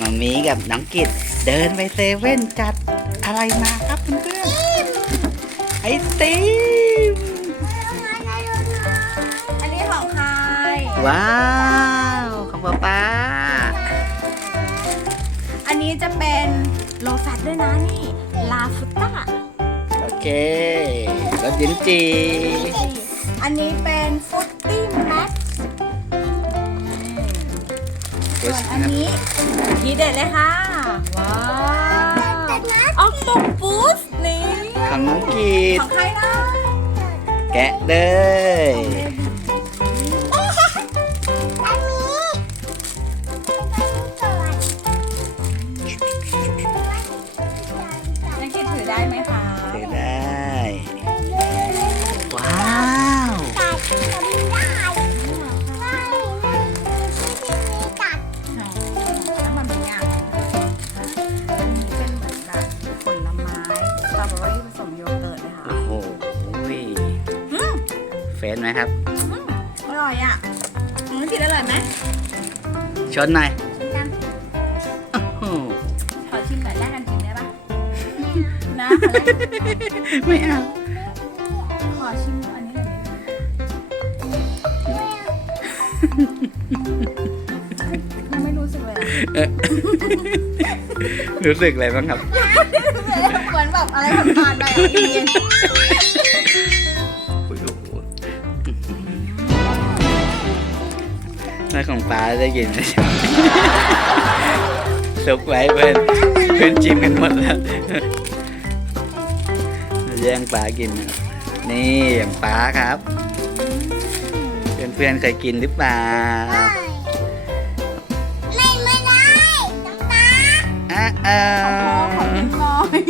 กับน้องกิดเดินไปเซเว่นจัดอะไรมาครับเพื่อนๆไอติมอันนี้ของใครว้าว ของป๊าป๊าอันนี้จะเป็นโลซัสด้วยนะนี่ ลาฟุต้าโอเครสลิ้นจี อันนี้เป็นฟุต ส่วนอันนี้ทีเด็ดเลยค่ะ ว้าวออกตปุสนี่ของน้องกิดของใครนะแกะเลยนักกิดถือได้ไหมคะ เฟนไหมครับอืมอร่อยอะอืมกินอร่อยไหมชนหน่อยกันโอ้โหขอชิมหน่อยแรกกันชิมได้ปะนะ ไม่เอาขอชิมอันนี้หน่อยยังไม่รู้สึกเลยอะเอ๊ะรู้สึกอะไรบ้างครับ เหมือนแบบอะไรผ่านๆไปอะพี่ ของป้าได้กินไหมซุกไว้เพื่อนเพื่อนจิ้มกันหมดแล้วแย่งป้ากินนะครับนี่อย่างป้าครับ เพื่อนๆเคยกินหรือเปล่าอะอ่าขอกินหน่อย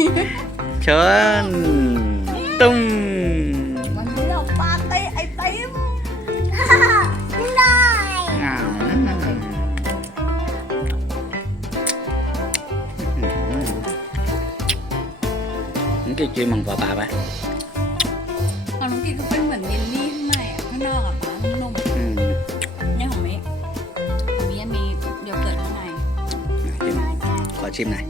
ชนตุ้ม นี่กินกินมังปลาปลาไหมของน้องกินคือเป็นเหมือนเยลลี่ข้างในอะข้างนอกอะปานุ่มอืมเนี่ยของมิของมิมีโยเกิร์ตข้างในชิมขอชิมหน่อย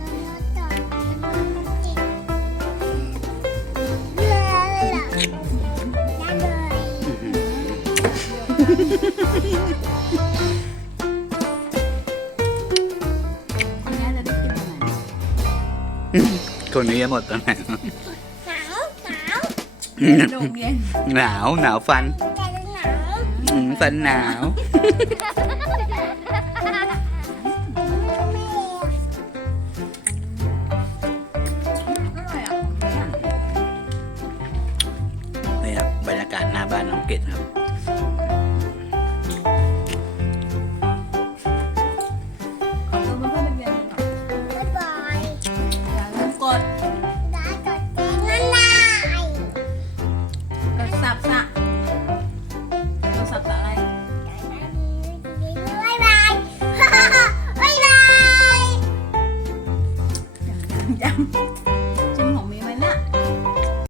อื้อหือคนนี้จะได้กินอะไร คนนี้จะหมดตอนไหนโรงเรียนหนาวหนาวฟันอืมฟันหนาว อร่อยอะของมิอะ นี่ครับบรรยากาศหน้าบ้านน้องเกดครับ